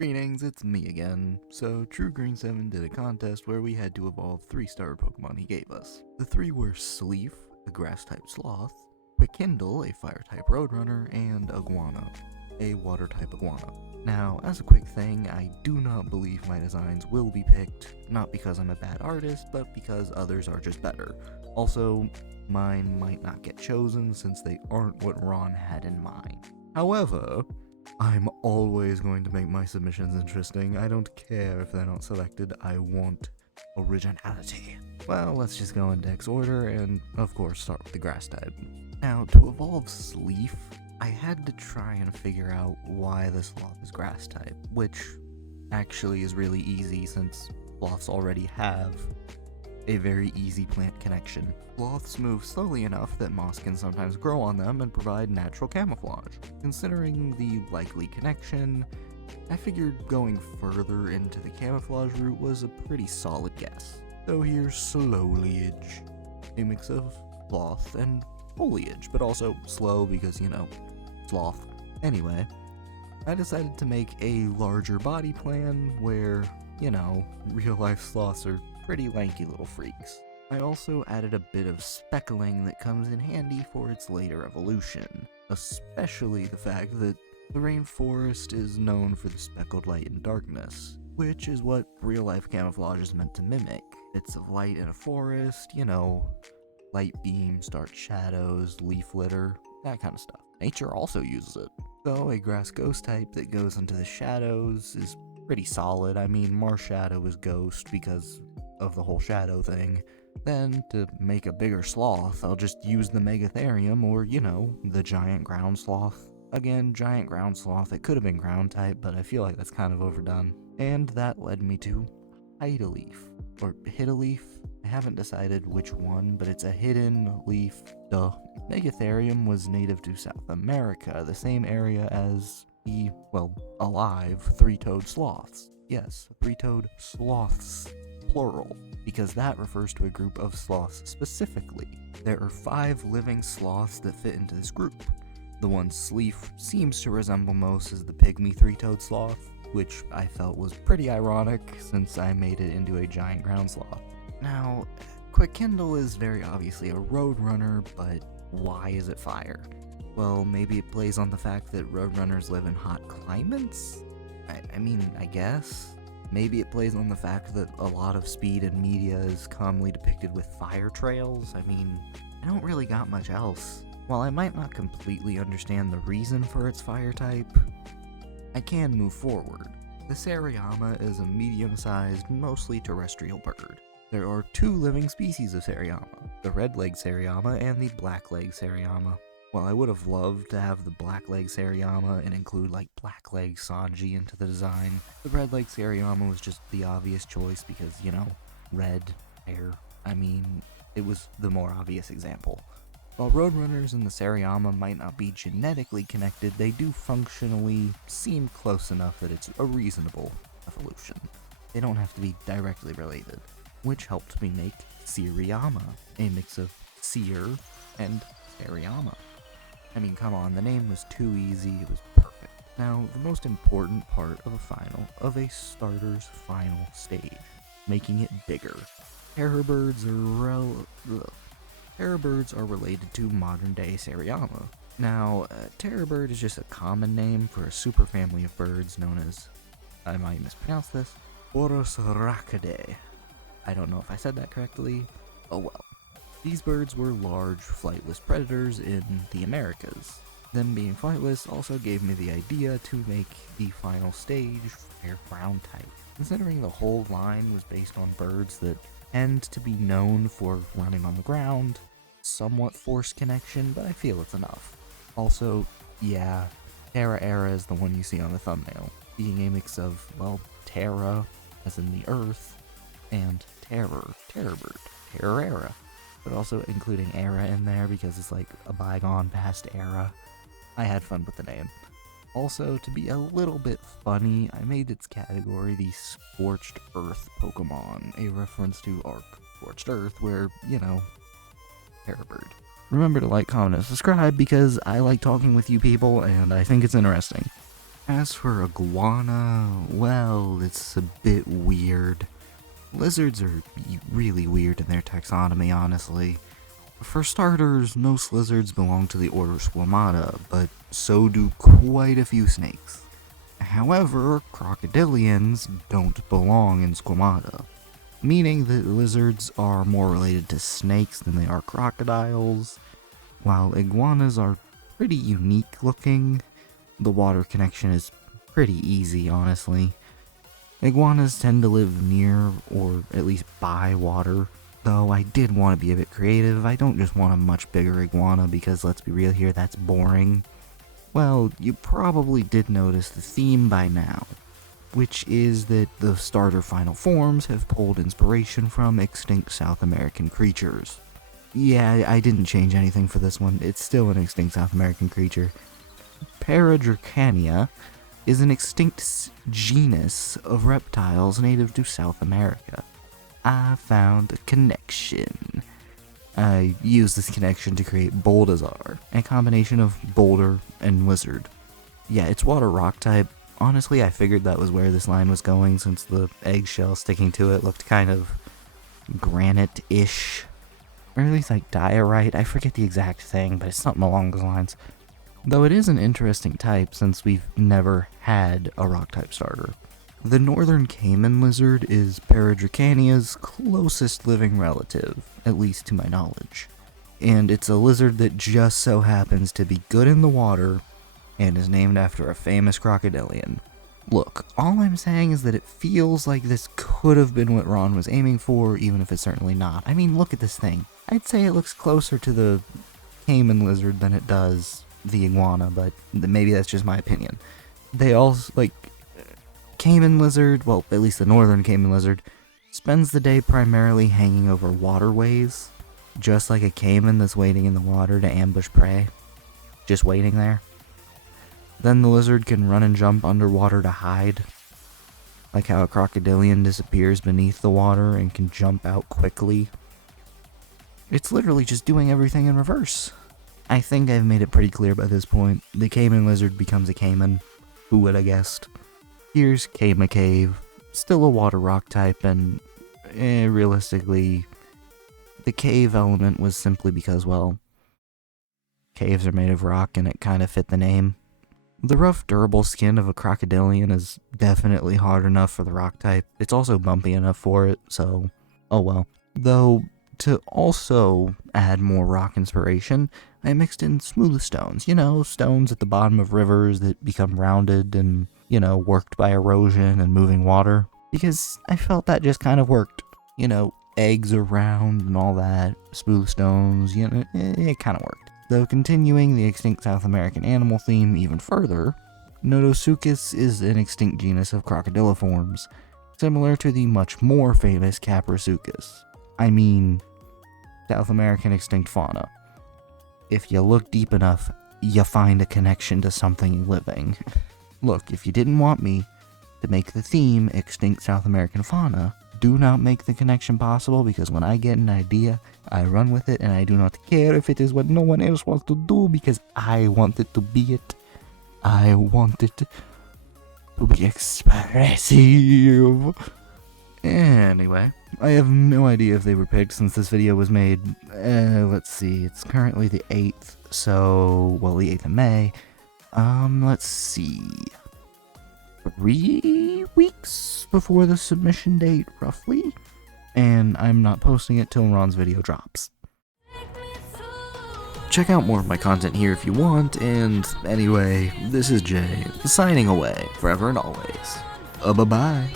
Greetings, it's me again. So, TrueGreen7 did a contest where we had to evolve 3 starter Pokemon he gave us. The 3 were Sleef, a grass-type sloth, Quickindle, a fire-type roadrunner, and Iguana, a water-type iguana. Now, as a quick thing, I do not believe my designs will be picked, not because I'm a bad artist, but because others are just better. Also, mine might not get chosen since they aren't what Ron had in mind. However, I'm always going to make my submissions interesting. I don't care if they're not selected, I want originality. Well, let's just go in Dex order and, of course, start with the grass type. Now, to evolve Sleef, I had to try and figure out why the sloth is grass type, which actually is really easy since sloths already have a very easy plant connection. Sloths move slowly enough that moss can sometimes grow on them and provide natural camouflage. Considering the likely connection, I figured going further into the camouflage route was a pretty solid guess. So here's Slowleage, a mix of sloth and foliage, but also slow because, sloth. Anyway, I decided to make a larger body plan where, real life sloths are pretty lanky little freaks. I also added a bit of speckling that comes in handy for its later evolution, especially the fact that the rainforest is known for the speckled light and darkness, which is what real-life camouflage is meant to mimic. Bits of light in a forest, light beams, dark shadows, leaf litter, that kind of stuff. Nature also uses it. So a grass ghost type that goes into the shadows is pretty solid. I mean, Marshadow is ghost because of the whole shadow thing. Then, to make a bigger sloth, I'll just use the Megatherium or, the giant ground sloth. Again, giant ground sloth, it could have been ground type, but I feel like that's kind of overdone. And that led me to Hidaleaf, or Hitaleaf. I haven't decided which one, but it's a hidden leaf. Duh. Megatherium was native to South America, the same area as the, alive three-toed sloths. Yes, three-toed sloths, plural, because that refers to a group of sloths specifically. There are 5 living sloths that fit into this group. The one Sleef seems to resemble most is the pygmy three-toed sloth, which I felt was pretty ironic since I made it into a giant ground sloth. Now, Quickindle is very obviously a roadrunner, but why is it fire? Well, maybe it plays on the fact that roadrunners live in hot climates? I guess. Maybe it plays on the fact that a lot of speed in media is commonly depicted with fire trails. I don't really got much else. While I might not completely understand the reason for its fire type, I can move forward. The Sariyama is a medium-sized, mostly terrestrial bird. There are 2 living species of Sariyama, the red-legged Sariyama and the black-legged Sariyama. While I would have loved to have the black-legged Sariyama and include black-legged Sanji into the design, the red-legged Sariyama was just the obvious choice because, red hair. It was the more obvious example. While Roadrunners and the Sariyama might not be genetically connected, they do functionally seem close enough that it's a reasonable evolution. They don't have to be directly related, which helped me make Sariyama, a mix of Seer and Sariyama. Come on, the name was too easy, it was perfect. Now, the most important part of a starter's final stage, making it bigger. Terror birds are related to modern-day Sariyama. Now, terror bird is just a common name for a superfamily of birds known as, I might mispronounce this, Orosracidae. I don't know if I said that correctly. Oh well. These birds were large, flightless predators in the Americas. Them being flightless also gave me the idea to make the final stage their ground type. Considering the whole line was based on birds that tend to be known for running on the ground, somewhat forced connection, but I feel it's enough. Also, yeah, Terra Era is the one you see on the thumbnail, being a mix of, Terra, as in the earth, and terror bird, Terra Era. But also including era in there because it's a bygone past era. I had fun with the name. Also, to be a little bit funny, I made its category the Scorched Earth Pokemon, a reference to our Scorched Earth where, Terra Bird. Remember to like, comment, and subscribe because I like talking with you people and I think it's interesting. As for iguana, well, it's a bit weird. Lizards are really weird in their taxonomy, honestly. For starters, most lizards belong to the order Squamata, but so do quite a few snakes. However, crocodilians don't belong in Squamata, meaning that lizards are more related to snakes than they are crocodiles, while iguanas are pretty unique looking. The water connection is pretty easy, honestly. Iguanas tend to live near, or at least by water, though I did want to be a bit creative. I don't just want a much bigger iguana because, let's be real here, that's boring. Well, you probably did notice the theme by now, which is that the starter final forms have pulled inspiration from extinct South American creatures. Yeah, I didn't change anything for this one, it's still an extinct South American creature. Paradracania is an extinct genus of reptiles native to South America. I found a connection. I used this connection to create Boldazar, a combination of boulder and lizard. Yeah, it's water rock type. Honestly, I figured that was where this line was going since the eggshell sticking to it looked kind of granite-ish. Or at least like diorite, I forget the exact thing, but it's something along those lines. Though it is an interesting type since we've never had a rock type starter. The northern caiman lizard is Paradracania's closest living relative, at least to my knowledge. And it's a lizard that just so happens to be good in the water and is named after a famous crocodilian. Look, all I'm saying is that it feels like this could have been what Ron was aiming for, even if it's certainly not. I mean, look at this thing. I'd say it looks closer to the caiman lizard than it does the iguana, but maybe that's just my opinion. They all, like, caiman lizard, well, at least the northern caiman lizard, spends the day primarily hanging over waterways, just like a caiman that's waiting in the water to ambush prey. Just waiting there. Then the lizard can run and jump underwater to hide, like how a crocodilian disappears beneath the water and can jump out quickly. It's literally just doing everything in reverse. I think I've made it pretty clear by this point. The caiman lizard becomes a caiman. Who would have guessed? Here's Cayma Cave, still a water rock type, and realistically, the cave element was simply because, well, caves are made of rock and it kind of fit the name. The rough, durable skin of a crocodilian is definitely hard enough for the rock type. It's also bumpy enough for it, so oh well. Though, to also add more rock inspiration, I mixed in smooth stones. You know, stones at the bottom of rivers that become rounded and, you know, worked by erosion and moving water. Because I felt that just kind of worked. You know, eggs are round and all that, smooth stones, you know, it kind of worked. Though continuing the extinct South American animal theme even further, Nodosuchus is an extinct genus of crocodiliforms, similar to the much more famous Caprosuchus. I mean, South American extinct fauna. If you look deep enough, you find a connection to something living. Look, if you didn't want me to make the theme extinct South American fauna, do not make the connection possible, because when I get an idea, I run with it, and I do not care if it is what no one else wants to do, because I want it to be it. I want it to be expressive. Anyway, I have no idea if they were picked since this video was made. Let's see, it's currently the 8th, so, well, the 8th of May. Let's see. 3 weeks before the submission date, roughly. And I'm not posting it till Ron's video drops. Check out more of my content here if you want, and anyway, this is Jay, signing away, forever and always. Bye-bye.